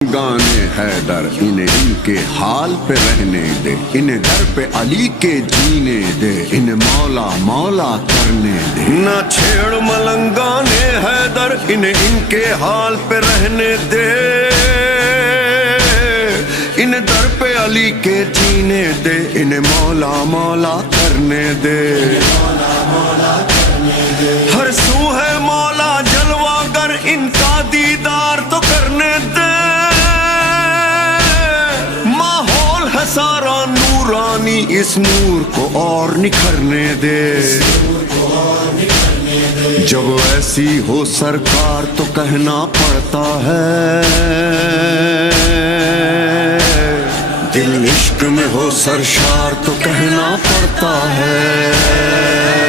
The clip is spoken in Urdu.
گانے حیدر انہیں ان کے حال پہ رہنے دے، انہیں در پہ علی کے جینے دے، انہیں مولا مولا کرنے دے۔ نہ چھیڑ ملنگانے حیدر انہیں ان کے حال پہ رہنے دے، انہیں در پہ علی کے جینے دے، انہیں مولا مولا کرنے دے۔ ہر سو ہے مولا جلوہ گر، ان کا دیدار تو کرنے دے۔ ماحول ہے سارا نورانی، اس نور کو اور نکھرنے دے۔ جب ایسی ہو سرکار تو کہنا پڑتا ہے، دل عشق میں ہو سرشار تو کہنا پڑتا ہے۔